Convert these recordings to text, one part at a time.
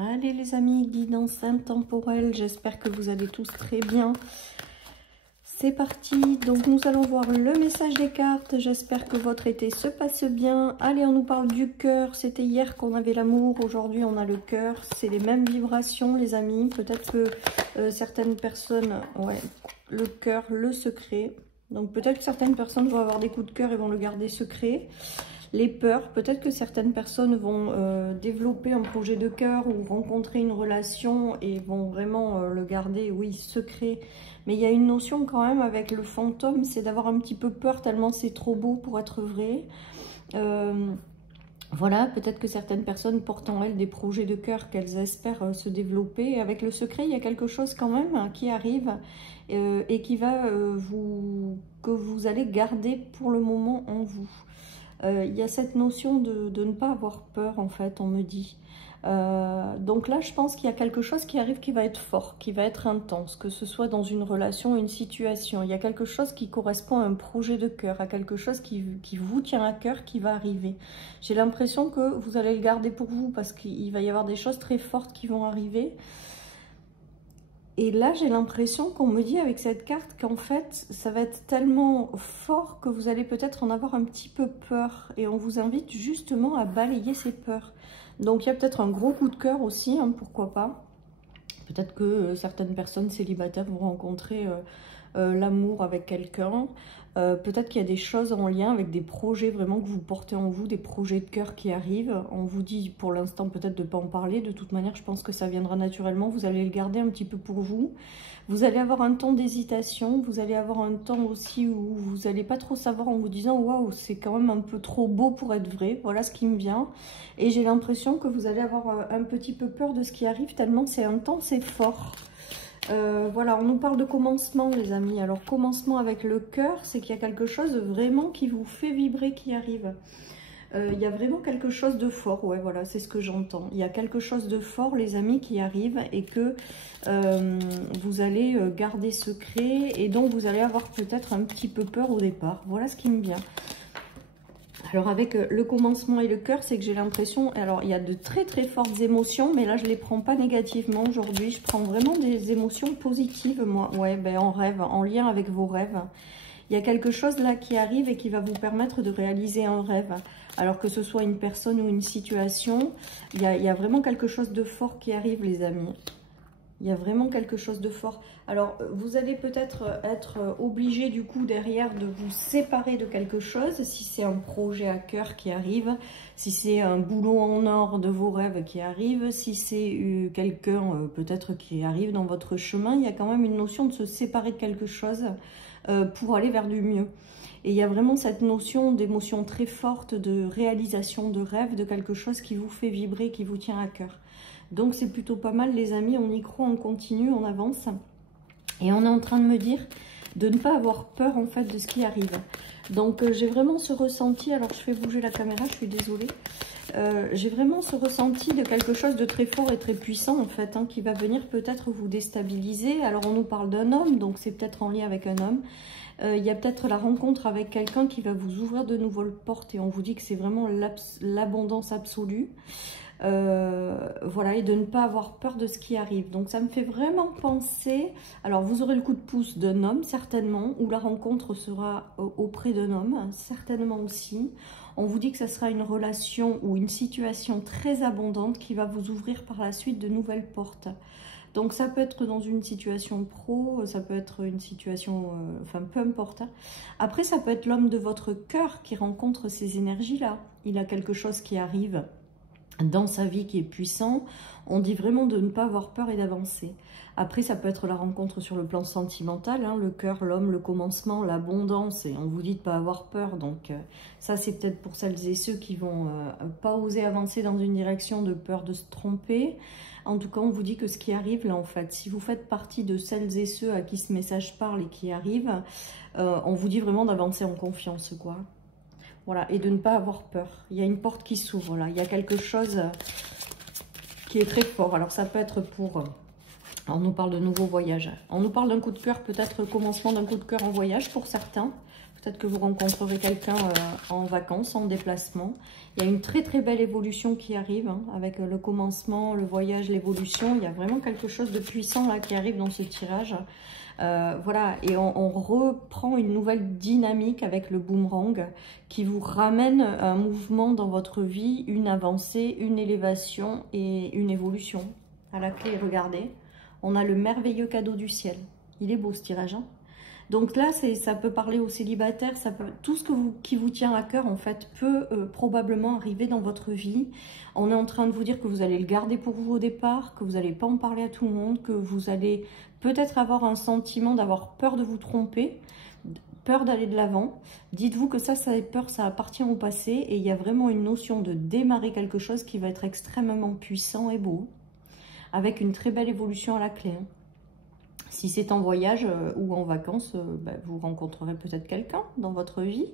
Allez les amis, guidance intemporelle, j'espère que vous allez tous très bien. C'est parti, donc nous allons voir le message des cartes. J'espère que votre été se passe bien. Allez, on nous parle du cœur. C'était hier qu'on avait l'amour, aujourd'hui on a le cœur. C'est les mêmes vibrations les amis. Peut-être que certaines personnes, ouais, le cœur, le secret. Donc peut-être que certaines personnes vont avoir des coups de cœur et vont le garder secret. Les peurs, peut-être que certaines personnes vont développer un projet de cœur ou rencontrer une relation et vont vraiment le garder, oui, secret. Mais il y a une notion quand même avec le fantôme, c'est d'avoir un petit peu peur tellement c'est trop beau pour être vrai. Voilà, peut-être que certaines personnes portent en elles des projets de cœur qu'elles espèrent se développer. Et avec le secret, il y a quelque chose quand même qui arrive et qui va que vous allez garder pour le moment en vous. Il y a cette notion de ne pas avoir peur, en fait, on me dit. Donc là, je pense qu'il y a quelque chose qui arrive qui va être fort, qui va être intense, que ce soit dans une relation ou une situation. Il y a quelque chose qui correspond à un projet de cœur, à quelque chose qui vous tient à cœur, qui va arriver. J'ai l'impression que vous allez le garder pour vous parce qu'il va y avoir des choses très fortes qui vont arriver. Et là, j'ai l'impression qu'on me dit avec cette carte qu'en fait, ça va être tellement fort que vous allez peut-être en avoir un petit peu peur. Et on vous invite justement à balayer ces peurs. Donc, il y a peut-être un gros coup de cœur aussi, hein, pourquoi pas. Peut-être que certaines personnes célibataires vont rencontrer l'amour avec quelqu'un. Peut-être qu'il y a des choses en lien avec des projets vraiment que vous portez en vous, des projets de cœur qui arrivent. On vous dit pour l'instant peut-être de ne pas en parler. De toute manière, je pense que ça viendra naturellement. Vous allez le garder un petit peu pour vous. Vous allez avoir un temps d'hésitation. Vous allez avoir un temps aussi où vous n'allez pas trop savoir en vous disant « Waouh, c'est quand même un peu trop beau pour être vrai. » Voilà ce qui me vient. Et j'ai l'impression que vous allez avoir un petit peu peur de ce qui arrive tellement c'est intense, c'est fort. Voilà, on nous parle de commencement les amis. Alors commencement avec le cœur, c'est qu'il y a quelque chose vraiment qui vous fait vibrer qui arrive. Il y a vraiment quelque chose de fort, ouais voilà, c'est ce que j'entends. Il y a quelque chose de fort les amis qui arrive et que vous allez garder secret et donc vous allez avoir peut-être un petit peu peur au départ. Voilà ce qui me vient. Alors avec le commencement et le cœur, c'est que j'ai l'impression, alors il y a de très très fortes émotions, mais là je ne les prends pas négativement aujourd'hui, je prends vraiment des émotions positives moi, ouais, ben, en rêve, en lien avec vos rêves. Il y a quelque chose là qui arrive et qui va vous permettre de réaliser un rêve. Alors que ce soit une personne ou une situation, il y a vraiment quelque chose de fort qui arrive les amis. Il y a vraiment quelque chose de fort. Alors, vous allez peut-être être obligé du coup derrière de vous séparer de quelque chose. Si c'est un projet à cœur qui arrive, si c'est un boulot en or de vos rêves qui arrive, si c'est quelqu'un peut-être qui arrive dans votre chemin, il y a quand même une notion de se séparer de quelque chose pour aller vers du mieux. Et il y a vraiment cette notion d'émotion très forte, de réalisation de rêve, de quelque chose qui vous fait vibrer, qui vous tient à cœur. Donc c'est plutôt pas mal les amis, on y croit, on continue, on avance. Et on est en train de me dire de ne pas avoir peur en fait de ce qui arrive. Donc j'ai vraiment ce ressenti, alors je fais bouger la caméra, je suis désolée. J'ai vraiment ce ressenti de quelque chose de très fort et très puissant en fait, hein, qui va venir peut-être vous déstabiliser. Alors on nous parle d'un homme, donc c'est peut-être en lien avec un homme. Il y a peut-être la rencontre avec quelqu'un qui va vous ouvrir de nouvelles portes et on vous dit que c'est vraiment l'abondance absolue. Voilà, et de ne pas avoir peur de ce qui arrive. Donc ça me fait vraiment penser, alors vous aurez le coup de pouce d'un homme certainement, ou la rencontre sera auprès d'un homme, certainement aussi. On vous dit que ça sera une relation ou une situation très abondante qui va vous ouvrir par la suite de nouvelles portes. Donc ça peut être dans une situation pro, ça peut être une situation, enfin peu importe. Après ça peut être l'homme de votre cœur qui rencontre ces énergies-là. Il a quelque chose qui arrive dans sa vie qui est puissant, on dit vraiment de ne pas avoir peur et d'avancer. Après, ça peut être la rencontre sur le plan sentimental, hein, le cœur, l'homme, le commencement, l'abondance, et on vous dit de ne pas avoir peur. Donc ça, c'est peut-être pour celles et ceux qui vont pas oser avancer dans une direction de peur de se tromper. En tout cas, on vous dit que ce qui arrive là, en fait, si vous faites partie de celles et ceux à qui ce message parle et qui arrive, on vous dit vraiment d'avancer en confiance, quoi. Voilà, et de ne pas avoir peur. Il y a une porte qui s'ouvre là. Il y a quelque chose qui est très fort. Alors ça peut être pour... On nous parle de nouveaux voyages. On nous parle d'un coup de cœur, peut-être commencement d'un coup de cœur en voyage pour certains. Peut-être que vous rencontrerez quelqu'un en vacances, en déplacement. Il y a une très très belle évolution qui arrive, hein, avec le commencement, le voyage, l'évolution. Il y a vraiment quelque chose de puissant là qui arrive dans ce tirage. Voilà, et on reprend une nouvelle dynamique avec le boomerang qui vous ramène un mouvement dans votre vie, une avancée, une élévation et une évolution. À la clé, regardez, on a le merveilleux cadeau du ciel. Il est beau ce tirage, hein. Donc là, ça peut parler aux célibataires, ça peut, tout ce qui vous tient à cœur, en fait, peut probablement arriver dans votre vie. On est en train de vous dire que vous allez le garder pour vous au départ, que vous n'allez pas en parler à tout le monde, que vous allez peut-être avoir un sentiment d'avoir peur de vous tromper, peur d'aller de l'avant. Dites-vous que ça peur, ça appartient au passé et il y a vraiment une notion de démarrer quelque chose qui va être extrêmement puissant et beau, avec une très belle évolution à la clé, hein. Si c'est en voyage ou en vacances, vous rencontrerez peut-être quelqu'un dans votre vie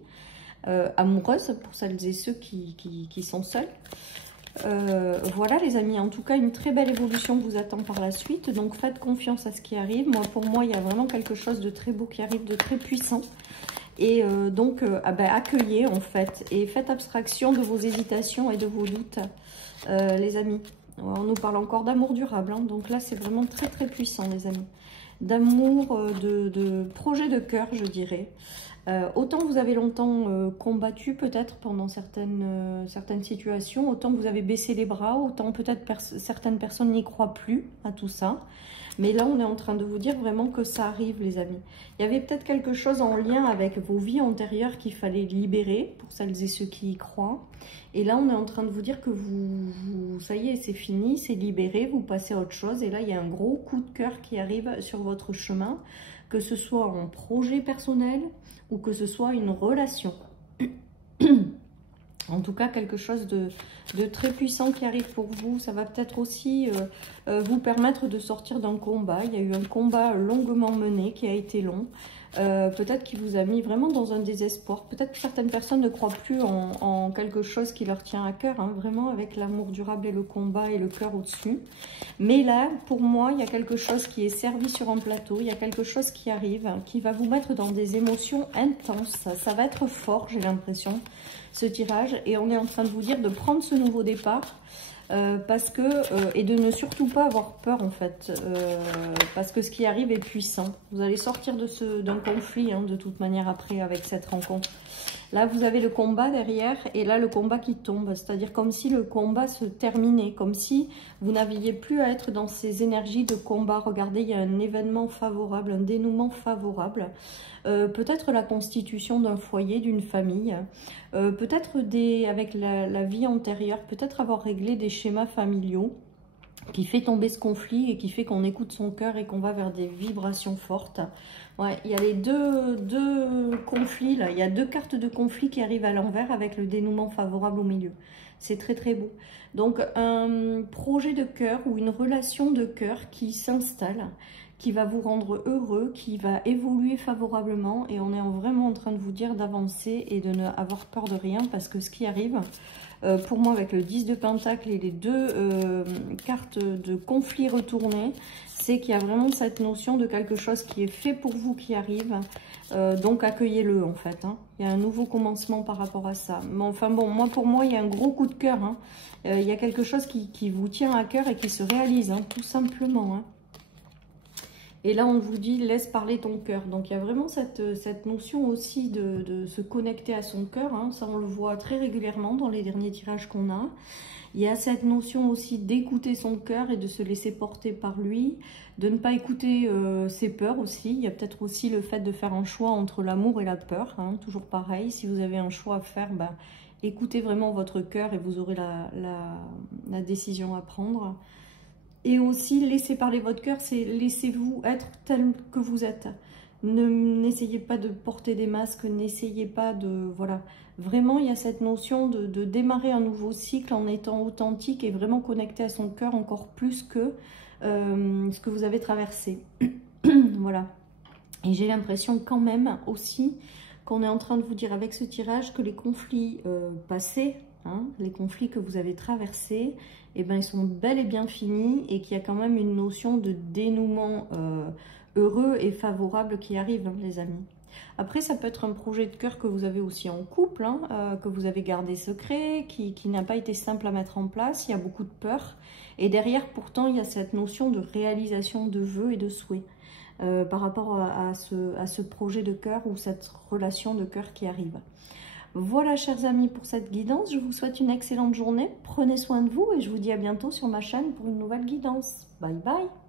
amoureuse, pour celles et ceux qui sont seuls. Voilà les amis, en tout cas une très belle évolution vous attend par la suite, donc faites confiance à ce qui arrive. Pour moi, il y a vraiment quelque chose de très beau qui arrive, de très puissant. Et donc, accueillez en fait, et faites abstraction de vos hésitations et de vos doutes, les amis. On nous parle encore d'amour durable, hein, donc là c'est vraiment très très puissant les amis. D'amour, de projet de cœur, je dirais. Autant vous avez longtemps combattu peut-être pendant certaines situations, autant vous avez baissé les bras, autant peut-être certaines personnes n'y croient plus à tout ça. Mais là, on est en train de vous dire vraiment que ça arrive, les amis. Il y avait peut-être quelque chose en lien avec vos vies antérieures qu'il fallait libérer, pour celles et ceux qui y croient. Et là, on est en train de vous dire que ça y est, c'est fini, c'est libéré, vous passez à autre chose. Et là, il y a un gros coup de cœur qui arrive sur votre chemin, que ce soit en projet personnel ou que ce soit une relation. En tout cas, quelque chose de très puissant qui arrive pour vous. Ça va peut-être aussi vous permettre de sortir d'un combat. Il y a eu un combat longuement mené qui a été long. Peut-être qu'il vous a mis vraiment dans un désespoir. Peut-être que certaines personnes ne croient plus en quelque chose qui leur tient à cœur, hein, vraiment avec l'amour durable et le combat et le cœur au-dessus. Mais là, pour moi, il y a quelque chose qui est servi sur un plateau. Il y a quelque chose qui arrive, qui va vous mettre dans des émotions intenses. Ça va être fort, j'ai l'impression, ce tirage. Et on est en train de vous dire de prendre ce nouveau départ. Parce que, et de ne surtout pas avoir peur en fait, parce que ce qui arrive est puissant. Vous allez sortir d'un conflit, hein, de toute manière après avec cette rencontre. Là vous avez le combat derrière et là le combat qui tombe, c'est-à-dire comme si le combat se terminait, comme si vous n'aviez plus à être dans ces énergies de combat. Regardez, il y a un événement favorable, un dénouement favorable. Peut-être la constitution d'un foyer, d'une famille, peut-être avec la vie antérieure, peut-être avoir réglé des schémas familiaux qui fait tomber ce conflit et qui fait qu'on écoute son cœur et qu'on va vers des vibrations fortes. Ouais, il y a les deux conflits là, il y a deux cartes de conflit qui arrivent à l'envers avec le dénouement favorable au milieu. C'est très très beau. Donc un projet de cœur ou une relation de cœur qui s'installe, qui va vous rendre heureux, qui va évoluer favorablement, et on est vraiment en train de vous dire d'avancer et de ne avoir peur de rien, parce que ce qui arrive, pour moi avec le 10 de Pentacle et les deux cartes de conflit retournées, c'est qu'il y a vraiment cette notion de quelque chose qui est fait pour vous qui arrive, donc accueillez-le en fait, hein. Il y a un nouveau commencement par rapport à ça. Mais enfin bon, pour moi il y a un gros coup de cœur, hein. Il y a quelque chose qui vous tient à cœur et qui se réalise, hein, tout simplement, hein. Et là, on vous dit, laisse parler ton cœur. Donc, il y a vraiment cette notion aussi de se connecter à son cœur, hein. Ça, on le voit très régulièrement dans les derniers tirages qu'on a. Il y a cette notion aussi d'écouter son cœur et de se laisser porter par lui, de ne pas écouter ses peurs aussi. Il y a peut-être aussi le fait de faire un choix entre l'amour et la peur, hein. Toujours pareil, si vous avez un choix à faire, écoutez vraiment votre cœur et vous aurez la décision à prendre. Et aussi, laissez parler votre cœur, c'est laissez-vous être tel que vous êtes. N'essayez pas de porter des masques, n'essayez pas de... Voilà, vraiment, il y a cette notion de démarrer un nouveau cycle en étant authentique et vraiment connecté à son cœur encore plus que ce que vous avez traversé. Voilà. Et j'ai l'impression quand même aussi qu'on est en train de vous dire avec ce tirage que les conflits passés, hein, les conflits que vous avez traversés, eh ben, ils sont bel et bien finis et qu'il y a quand même une notion de dénouement heureux et favorable qui arrive, hein, les amis. Après, ça peut être un projet de cœur que vous avez aussi en couple, hein, que vous avez gardé secret, qui n'a pas été simple à mettre en place. Il y a beaucoup de peur. Et derrière, pourtant, il y a cette notion de réalisation de vœux et de souhaits par rapport à ce projet de cœur ou cette relation de cœur qui arrive. Voilà, chers amis, pour cette guidance. Je vous souhaite une excellente journée. Prenez soin de vous et je vous dis à bientôt sur ma chaîne pour une nouvelle guidance. Bye bye!